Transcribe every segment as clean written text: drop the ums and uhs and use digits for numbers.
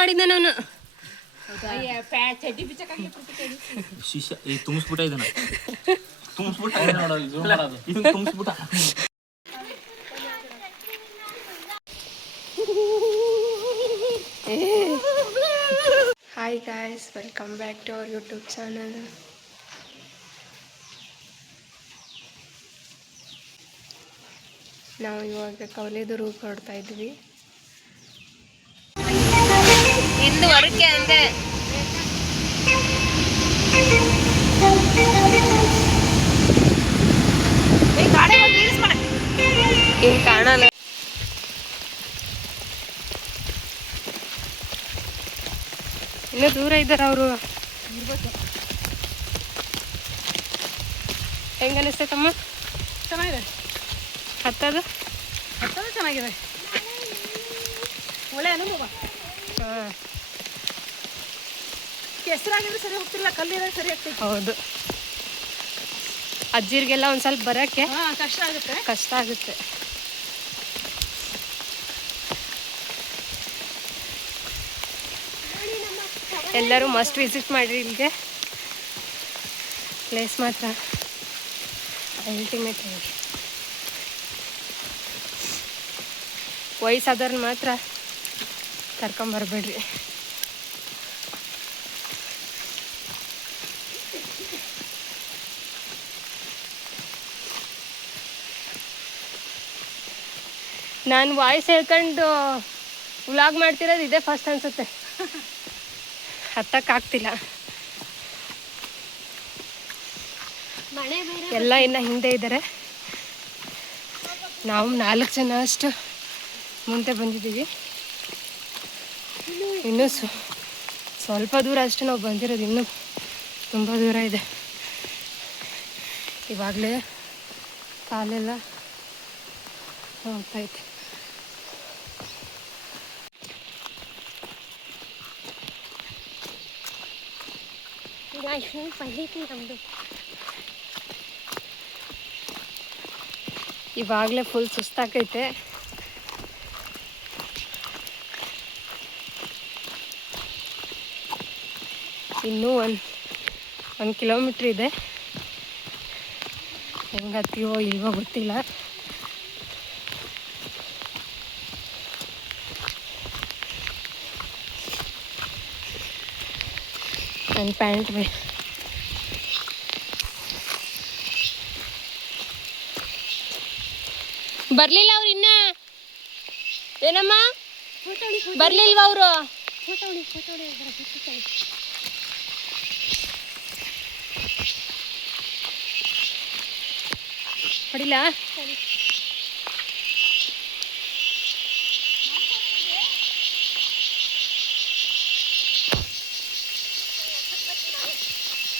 ಮಾಡಿದ್ದ ನಾನು ತುಂಬಿಸ್ಬಿಟ್ಟ ಇದನ್ನ ತುಂಬಿಸ್ಬಿಟ್ಟ ತುಂಬಿಸ್ಬಿಟ್ಟ. Hi guys, welcome back to our YouTube channel. ನಾವು ಇವಾಗ ಕವಲೇದುರ್ಗಕ್ಕೆ ಹೊರಡ್ತಾ ಇದ್ವಿ. ಇಂದು ವರ್ಕೆ ಅಂದೆ ಈಗ ಕಾಣಲ್ಲ. ಇನ್ನೂ ದೂರ ಇದ್ದಾರೆ ಅವರು. ಹೆಂಗ ಅನಿಸ್ತೈತಮ್ಮ? ಚೆನ್ನಾಗಿದೆ. ಹತ್ತದು ಚೆನ್ನಾಗಿದೆ, ಒಳ್ಳೆ ಅನುಭವ. ಹಾಂ, ಕೆಸರಾಗಿದ್ರೆ ಸರಿ ಹೋಗ್ತಿಲ್ಲ, ಕಲ್ಲಿದ್ರೆ ಸರಿ ಆಗ್ತೈತಿ. ಹೌದು, ಅಜ್ಜಿರಿಗೆಲ್ಲ ಒಂದು ಸ್ವಲ್ಪ ಬರೋಕ್ಕೆ ಕಷ್ಟ ಆಗುತ್ತೆ. ಎಲ್ಲರೂ ಮಸ್ಟ್ ವಿಸಿಟ್ ಮಾಡಿರಿ ಇಲ್ಲಿಗೆ. ಪ್ಲೇಸ್ ಮಾತ್ರ ಅಲ್ಟಿಮೇಟ್ ಆಗಿ. ವಯಸ್ಸಾದವ್ರನ್ನ ಮಾತ್ರ ಕರ್ಕೊಂಬರ್ಬೇಡ್ರಿ. ನಾನು ವಾಯ್ಸ್ ಹೇಳ್ಕೊಂಡು ವ್ಲಾಗ್ ಮಾಡ್ತಿರೋದು ಇದೇ ಫಸ್ಟ್ ಅನ್ಸುತ್ತೆ. ಹತ್ತಕ್ಕಾಗ್ತಿಲ್ಲ, ಎಲ್ಲ ಇನ್ನು ಹಿಂದೆ ಇದ್ದಾರೆ. ನಾವು 4 ಜನ ಅಷ್ಟು ಮುಂದೆ ಬಂದಿದ್ದೀವಿ. ಇನ್ನೂ ಸ್ವಲ್ಪ ದೂರ ಅಷ್ಟು ನಾವು ಬಂದಿರೋದು, ಇನ್ನೂ ತುಂಬ ದೂರ ಇದೆ. ಇವಾಗಲೇ ಕಾಲೆಲ್ಲ ಹೋಗ್ತೈತೆ. ಇವಾಗಲೇ ಫುಲ್ ಸುಸ್ತಾಕೈತೆ. ಇನ್ನೂ ಒಂದು ಕಿಲೋಮೀಟ್ರ್ ಇದೆ. ಹೆಂಗತ್ತೀವೋ ಇಲ್ವೋ ಗೊತ್ತಿಲ್ಲ. ನನ್ನ ಪ್ಯಾಂಟ್ ಬರ್ಲಿಲ್ಲ ಅವ್ರು ಇನ್ನ. ಏನಮ್ಮ ಬರ್ಲಿಲ್ವ ಅವರು? ಹೊಡಿಲ್ಲ.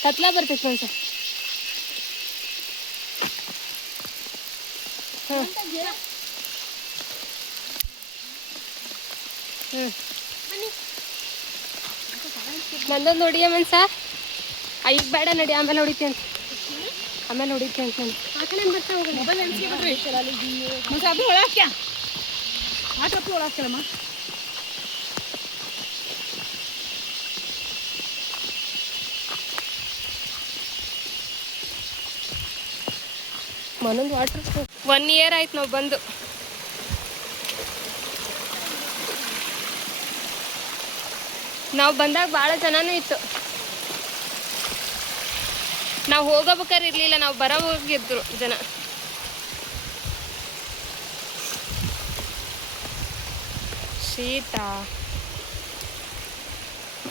ಕತ್ಲ ಬರ್ತೈತೆ ಒಂದು ಸರ್. ಹಾಂ ನಂದೊಂದು ಹೊಡಿಯ ಮನ್ಸ. ಈಗ ಬೇಡ ನಡಿ, ಆಮೇಲೆ ಹೊಡಿತಿ ಅಂತ. ಆಮೇಲೆ ಹೊಡಿತಿ ಅಂತ ನಾನು ಆ ಕಡೆ ಬರ್ತಾ ಹೋಗೋಣ. ಮೊಬೈಲ್ ನೆನ್ಸ್ಕೊಬಿಟ್ರಿ ಅದು ಒಳಕ್ಕೆ ಆ ಟಪ್ಪಿ ಒಳಾಕ್ತಲ್ಲಮ್ಮ. ಮನೊಂದು ವಾಟರ್ 1 ಇಯರ್ ಆಯ್ತು ನಾವು ಬಂದು. ನಾವು ಬಂದಾಗ ಭಾಳ ಜನನೂ ಇತ್ತು. ನಾವು ಹೋಗಬೇಕಾದ್ರೆ ಇರಲಿಲ್ಲ, ನಾವು ಬರೋವಾಗಿದ್ರು ಜನ. ಶೀತ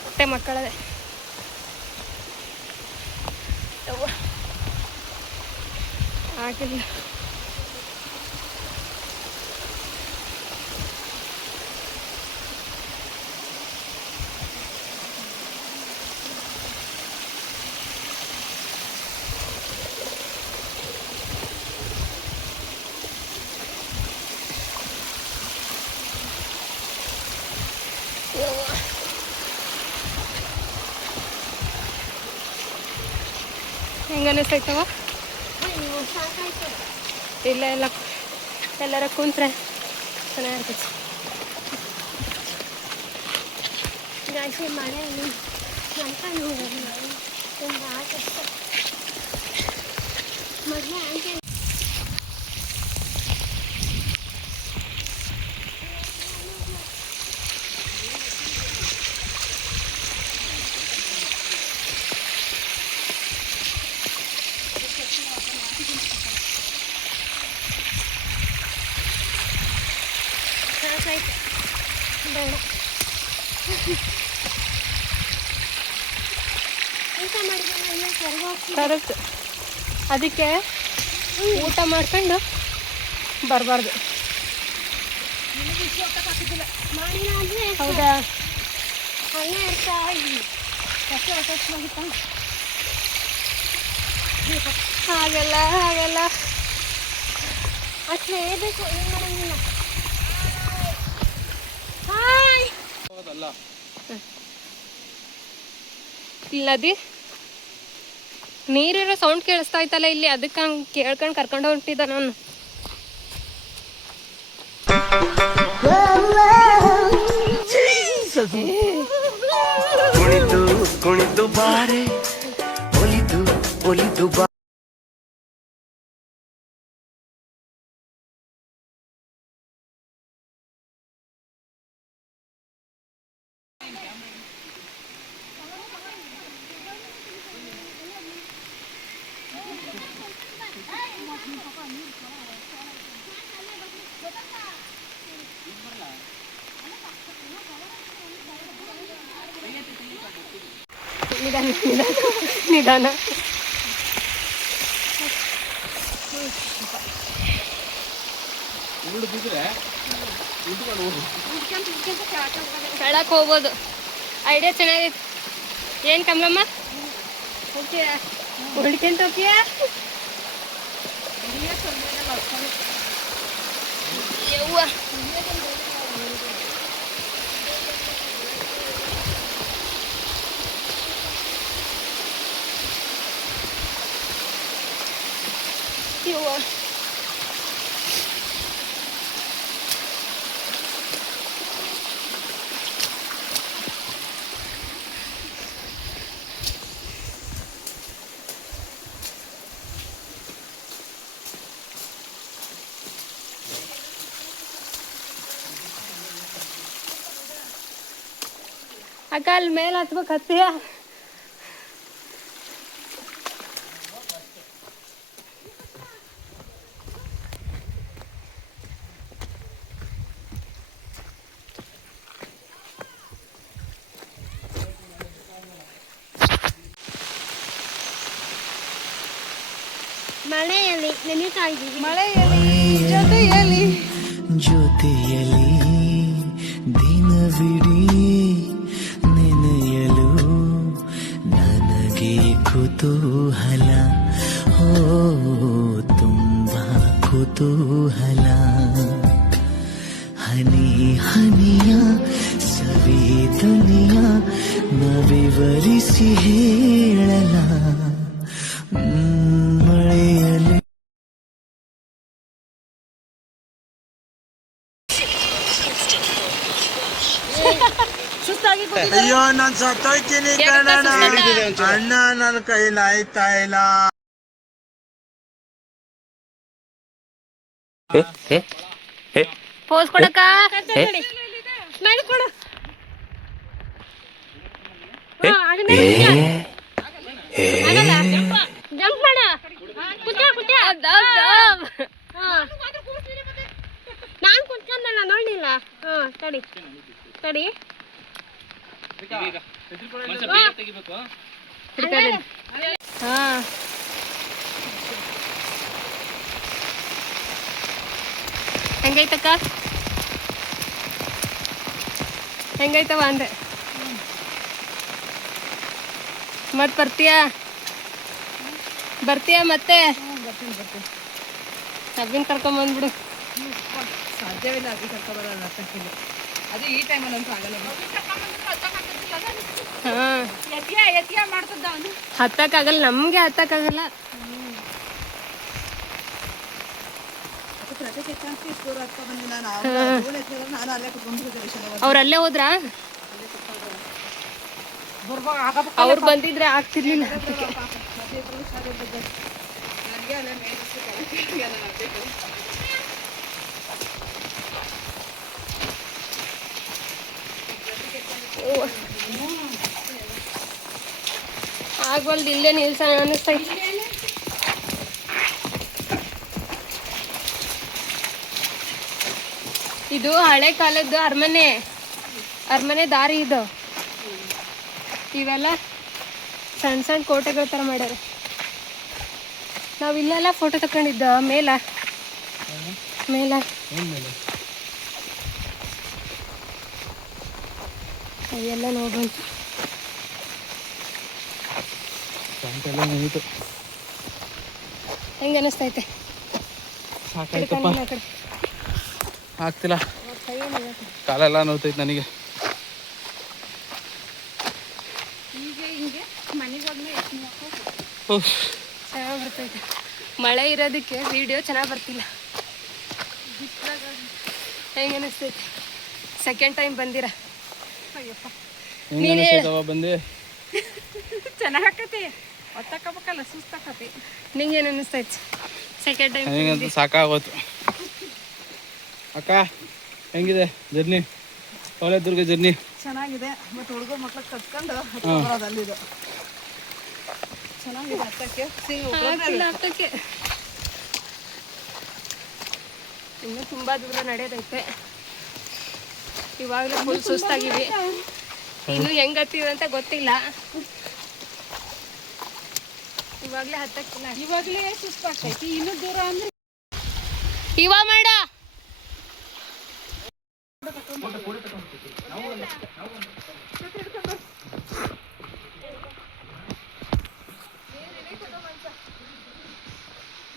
ಹೊಟ್ಟೆ ಮಕ್ಕಳದೆ. ಆಗಿಲ್ಲ. ಹೆಂಗ ಅನಿಸ್ತೈತವ? ಇಲ್ಲ ಎಲ್ಲ ಎಲ್ಲರ ಕುಂತ್ರೆ ಚೆನ್ನಾಗಿರ್ತೈತಿ. ಗಾಯಸಿ ಮಳೆ ಮಲ್ಕೊಂಡು ತುಂಬ ಕಷ್ಟ ಮೊದಲೇ ಆಂಟಿ ಸಾಕಾಯ್ತು ಬೇಡ ಊಟ ಮಾಡಿದ್ರೆ ಕರೆಕ್ಟ್ ಅದಕ್ಕೆ ಊಟ ಮಾಡ್ಕೊಂಡು ಬರಬಾರ್ದು. ಹೌದಾ ಅನ್ನ ಇರ್ತಾ ಹಾಗೆಲ್ಲ ಹಾಗೆಲ್ಲ ಅಷ್ಟು ಹೇಳ್ಬೇಕು ಏನು ಮಾಡೋಂಗಿಲ್ಲ. ಹಾಯ್ ಇಲ್ಲದಿ ನೀರಿರೋ ಸೌಂಡ್ ಕೇಳಿಸ್ತಾ ಇತ್ತಲ್ಲ ಇಲ್ಲಿ, ಅದಕ್ಕೆ ಹಂಗೆ ಕೇಳ್ಕೊಂಡು ಕರ್ಕೊಂಡು ಹೊಂಟಿದ್ದ ನಾನು. ಕುಣಿದು ಕುಣಿದು ಬಾರೆ ಒಲಿದು ಒಲಿದು ಬಾ. ನಿಧಾನ ನಿಧಾನ ಕೆಳಕ್ಕೆ ಹೋಗ್ಬೋದು. ಐಡಿಯಾ ಚೆನ್ನಾಗೈತೆ. ಏನು ಕಮಲಮ್ಮ ಓಕೆ ಉಳ್ಕೆಂತ ಓಕೆಯಾ? ಯವ್ವ ಯವ್ವ ಅಕ್ಕ ಅಲ್ಲಿ ಮೇಲೆ ಹತ್ಬೇಕು ಹತ್ತಿಯ. ಮಳೆಯಲ್ಲಿ ನೆನೀತಾ ಇದ್ದೀವಿ. ಮಳೆಯಲ್ಲಿ ಜೊತೆಯಲ್ಲಿ ಜೊತೆಯಲ್ಲಿ ದಿನವಿಡೀ ನೆನೆಯಲು ನನಗೆ ಕುತೂಹಲ, ಓ ತುಂಬಾ ಕುತೂಹಲ. ಹನಿ ಹನಿಯ ಸವಿದನಿಯ ನವಿವರಿಸಿ ಹೇಳಲ ಮಳೆಯಲ್ಲಿ. ಸುಸ್ತಾಗಿ ಅಯ್ಯೋ ನಾನ್ ಸತ್ತೋಯ್ತೀನಿ ಕಣ ಅಣ್ಣ ನನ್ನ ಕೈಲಿ ಆಯ್ತಾ ಇಲ್ಲ. ಪೋಸ್ ಕೊಡಕ್ಕ ಸ್ಮೈಲ್ ಕೊಡು. ಜಂಪ್ ಮಾಡ ನಾನು ಕುತ್ಕೊಂಡಲ್ಲ ನೋಡಿಲ್ಲ. ತಡಿ ತಡಿ ಹಾ ಹೆಂಗೈತಕ್ಕ ಹೆಂಗೈತವ ಅಂದೆ. ಮತ್ತೆ ಬರ್ತೀಯಾ ಮತ್ತೆ ಸಬ್ಬಿನ ಕರ್ಕೊಂಬಂದ್ಬಿಡು. ಸಾಧ್ಯವಿಲ್ಲ ಅದು ಕರ್ಕೊಬರೋದು ಹತ್ತಕ್ಕಿಲ್ಲ. ಅದು ಈ ಟೈಮಲ್ಲಿ ಅಂತೂ ಆಗಲ್ಲ. ಹಾಂ ಎತ್ತಿಯ ಮಾಡ್ತದ ಅವನು ಹತ್ತಕ್ಕಾಗಲ್ಲ, ನಮಗೆ ಹತ್ತಕ್ಕಾಗಲ್ಲ. ನಾನು ಅಲ್ಲೇ ಕುತ್ಕೊಂಡ್ಬಿಟ್ಟಿದ್ದೆ. ಅವ್ರು ಅಲ್ಲೇ ಹೋದ್ರಾ? ಅವ್ರು ಬಂದಿದ್ರೆ ಆಗ್ತಿರ್ಲಿಲ್ಲ. ಆಗ್ವಲ್ದು ಇಲ್ಲೇ ನಿಲ್ಸೋಣ ಅನ್ನಿಸ್ತೈತಿ. ಇದು ಹಳೆ ಕಾಲದ್ದು ಅರಮನೆ ದಾರಿ ಇದು. ಇವೆಲ್ಲ ಸಣ್ಣ ಸಣ್ಣ ಕೋಟೆಗಳ ಥರ ಮಾಡ್ಯಾರ. ನಾವು ಇಲ್ಲೆಲ್ಲ ಫೋಟೋ ತಗೊಂಡಿದ್ದ ಮೇಲ ಅವೆಲ್ಲ ನೋಡ್ಬಂತು. ಹೆಂಗ ಅನಿಸ್ತೈತೆ? ಆಗ್ತಿಲ್ಲ, ಕಾಲೆಲ್ಲ ನೋವ್ತೈತೆ ನನಗೆ. ಚೆನ್ನಾಗಿ ಬರ್ತೈತೆ. ಮಳೆ ಇರೋದಕ್ಕೆ ವಿಡಿಯೋ ಚೆನ್ನಾಗಿ ಬರ್ತಿಲ್ಲ. ಹೆಂಗ ಅನಿಸ್ತೈತೆ? ಸೆಕೆಂಡ್ ಟೈಮ್ ಬಂದಿರ? ಬಂದೆ ಚೆನ್ನಾಗಕ್ಕತಿ, ಒತ್ತಕ್ಕಬೇಕಲ್ಲ, ಸುಸ್ತಾಕತಿ. ನಿಂಗೇನು ಅನಿಸ್ತೈತೆ ಸೆಕೆಂಡ್ ಟೈಮ್? ನನಗಂತೂ ಸಾಕಾಗೋತು. ಅಕ್ಕ ಹೆಂಗಿದೆ ಜರ್ನಿ? ಹೊಳೆದುರ್ಗ ಜರ್ನಿ ಚೆನ್ನಾಗಿದೆ. ಮತ್ತು ಹುಡುಗರು ಮಕ್ಳು ಕಟ್ಕೊಂಡು ಅಲ್ಲಿದು ಚೆನ್ನಾಗಿದೆ. ಹತ್ತಕ್ಕೆ ಇನ್ನೂ ತುಂಬಾ ದೂರ ನಡೆಯೋದೈತೆ. ಇವಾಗಲೇ ಫುಲ್ ಸುಸ್ತಾಗಿವಿ. ಇನ್ನು ಹೆಂಗ್ ಹತ್ತಿದೆ ಅಂತ ಗೊತ್ತಿಲ್ಲ. ಇವಾಗಲೇ ಹತ್ತಕ್ಕಿಲ್ಲ, ಇವಾಗಲೇ ಸುಸ್ತಾಗ್ತೈತಿ. ಇನ್ನೂ ದೂರ ಅಂದ್ರೆ ಇವಾಗ ಮಾಡ.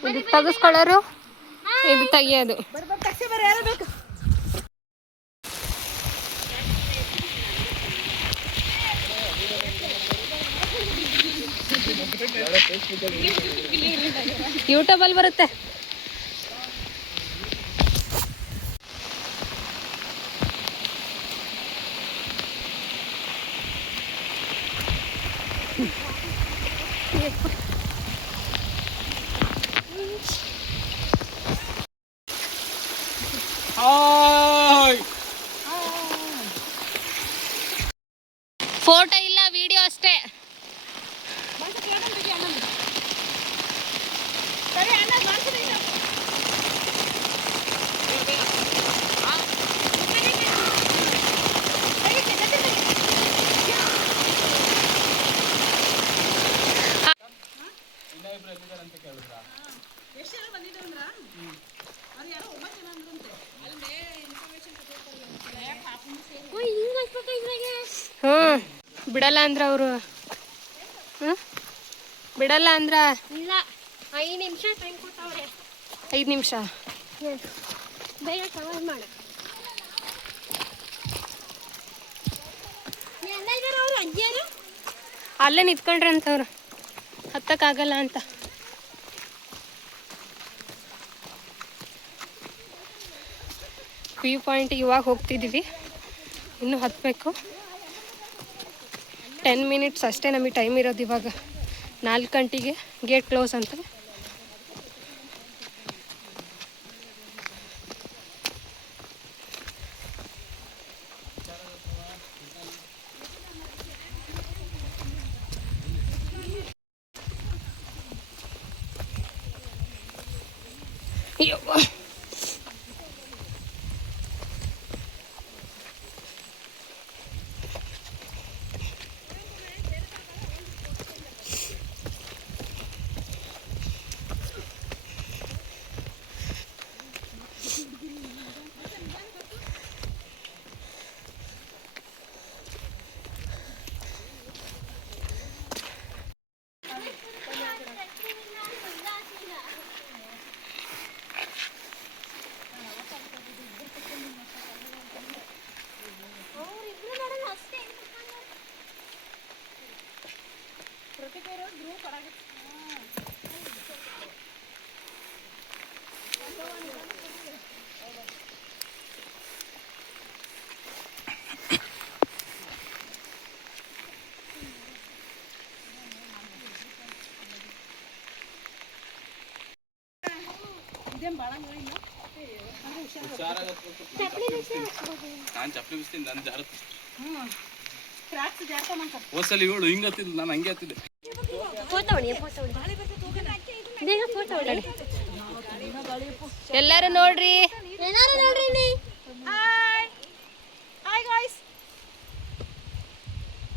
ಇದು ತೆಗಿಸ್ಕೊಳ್ಳೋರು, ಇದು ತೆಗಿಯೋದು. ಯೂಟ್ಯೂಬಲ್ಲಿ ಬರುತ್ತೆ. ಫೋಟೋ ಇಲ್ಲ, ವಿಡಿಯೋ ಅಷ್ಟೇ. ಬಿಡಲ್ಲ ಅಂದ್ರ ಅವರು, ಬಿಡಲ್ಲ ಅಂದ್ರ ಇಲ್ಲ. 5 ನಿಮಿಷ ಟೈಮ್ ಕೊಟ್ಟವ್ರೆ. 5 ನಿಮಿಷ ಬೇಗ ಕವರ್ ಮಾಡ. ಅಲ್ಲೇ ನಿಂತ್ಕೊಂಡ್ರೆ ಅಂತವ್ರು, ಹತ್ತಕ್ಕಾಗಲ್ಲ ಅಂತ. ವ್ಯೂ ಪಾಯಿಂಟ್ ಇವಾಗ ಹೋಗ್ತಿದ್ದೀವಿ, ಇನ್ನೂ ಹತ್ತಬೇಕು. 10 ಮಿನಿಟ್ಸ್ ಅಷ್ಟೇ ನಮಗೆ ಟೈಮ್ ಇರೋದು. ಇವಾಗ 4 ಗಂಟೆಗೆ ಗೇಟ್ ಕ್ಲೋಸ್ ಅಂತ. ನಾನು ಚಪ್ಪಲಿ ಬಿಸ್ತೀನಿ ನಾನು ಜಾರತ್ತೆ ಹೋಸಲಿ ಇವಳು ಹಿಂಗೆ ಹತ್ತಿದ್ದು ನಾನು ಹಂಗೆ ಹತ್ತಿದ್ದೆ ಎಲ್ಲಾರು ನೋಡ್ರಿ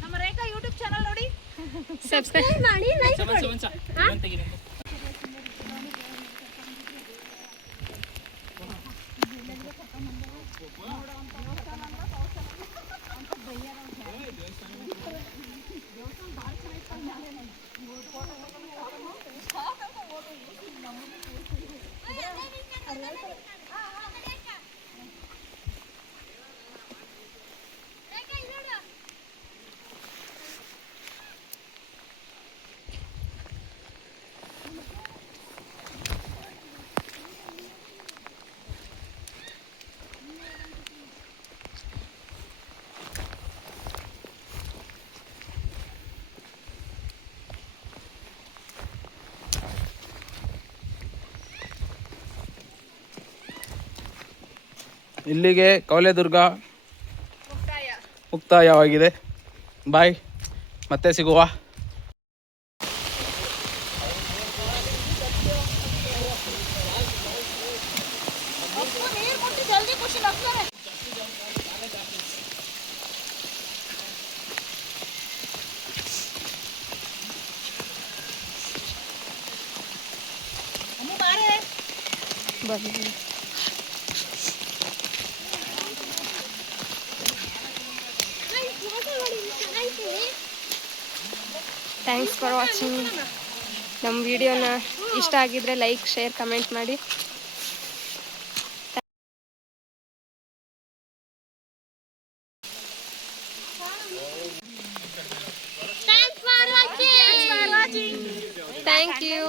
ನಮ್ಮ ರೇಖಾ ಯೂಟ್ಯೂಬ್ ಚಾನಲ್ ನೋಡಿ ಸಬ್ಸ್ಕ್ರೈಬ್ ಮಾಡಿ ಇಲ್ಲಿಗೆ ಕವಲೆದುರ್ಗ ಮುಕ್ತಾಯವಾಗಿದೆ. ಬಾಯ್, ಮತ್ತೆ ಸಿಗುವ. Thanks for watching. ನಮ್ಮ ವಿಡಿಯೋನ ಇಷ್ಟ ಆಗಿದ್ರೆ ಲೈಕ್, ಶೇರ್, ಕಮೆಂಟ್ ಮಾಡಿ. Thank you.